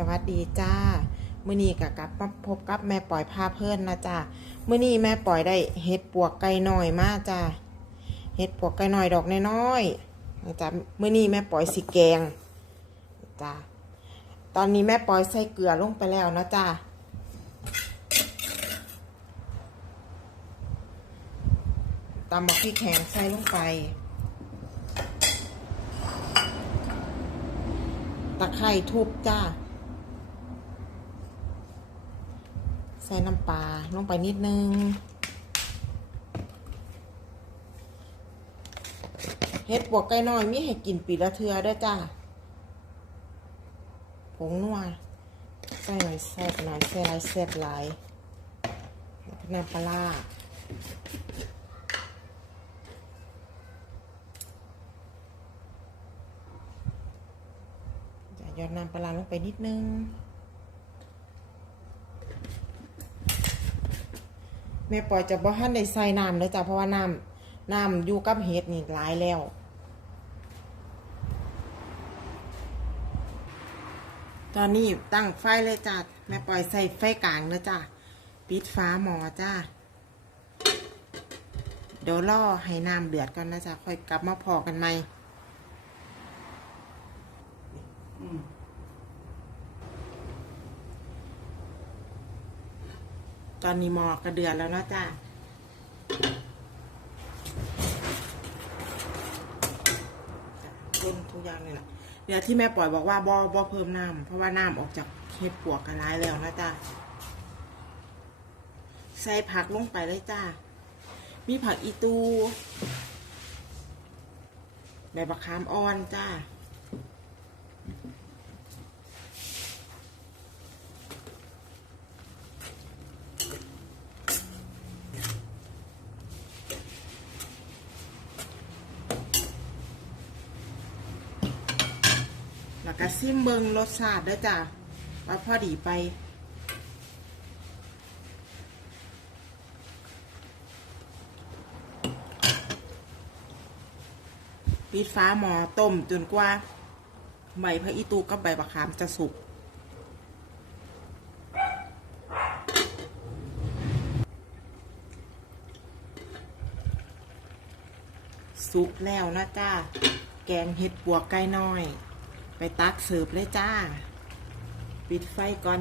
สวัสดีจ้ามื้อนี้ก็กลับพบกับแม่ปล่อยพาเพิ่นนะจ้ามื้อนี้แม่ปล่อยได้เห็ดปวกไก่น้อยมากจ้าเห็ดปวกไก่น้อยดอกน้อยๆนะจ้ามื้อนี้แม่ปล่อยสิแกงจ้าตอนนี้แม่ปล่อยใส่เกลือลงไปแล้วนะจ้าตำบักพริกแห้งใส่ลงไปตะไคร่ทุบจ้า ใส่น้ำปลาลงไปนิดนึงเฮ็ดปวกไก่น้อยมีให้กินปีละเทือด้อจ้าผงนัวใส่หน่อยแซ่บหน่อยใส่หลายแซ่บหลายน้ำปลาจะหยอดน้ำปลาร้าลงไปนิดนึง แม่ปอยจะบ่ทันได้ใส่น้ำเลยจ้ะเพราะว่าน้ำน้ำอยู่กับเห็ดนี่หลายแล้วตอนนี้ตั้งไฟเลยจ้ะแม่ปล่อยใส่ไฟกลางเลยจ้ะปิดฟ้าหมอจ้ะเดี๋ยวรอให้น้ำเดือดก่อนนะจ๊ะค่อยกลับมาพอกันใหม่ ตอนนี้หมอกระเดือดแล้วนะจ้ะคนทุกอย่างเลยล่ะเดี๋ยวที่แม่ปล่อยบอกว่าบอบอเพิ่มน้ำเพราะว่าน้ำออกจากเห็ดปวกกันร้ายแล้วนะจ้าใส่ผักลงไปเลยจ้า มีผักอีตูใบบักขามอ่อนจ้า แล้วก็ซิมเบิงรสชาติด้จ้าว่าพอดีไป ปิดฟ้าหมอต้มจนกว่า ใบพระอีตูกับใบบักขามจะสุกสุกแล้วนะจ้า แกงเห็ดปวกไก่น้อย ไปตักเสิร์ฟเลยจ้า ปิดไฟก่อน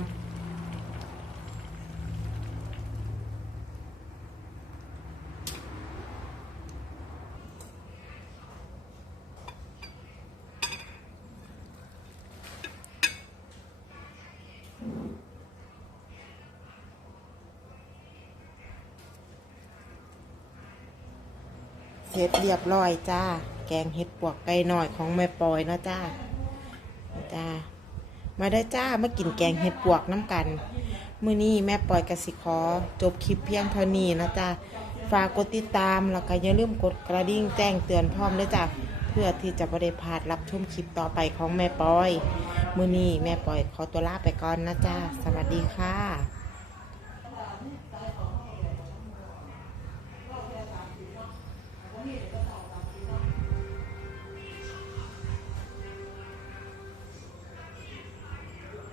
เสร็จเรียบร้อยจ้า แกงเห็ดปวกไก่หน่อยของแม่ปอยเนาะจ้า จ้า มาได้จ้ามากินแกงเห็ดปวกน้ำกัน มื้อนี้แม่ปล่อยกสิขอจบคลิปเพียงเท่านี้นะจ้าฝากกดติดตามแล้วก็อย่าลืมกดกระดิ่งแจ้งเตือนพร้อมด้วยจ้าเพื่อที่จะไม่ได้พลาดรับชมคลิปต่อไปของแม่ปอย มื้อนี้แม่ปอยขอตัวลาไปก่อนนะจ้าสวัสดีค่ะ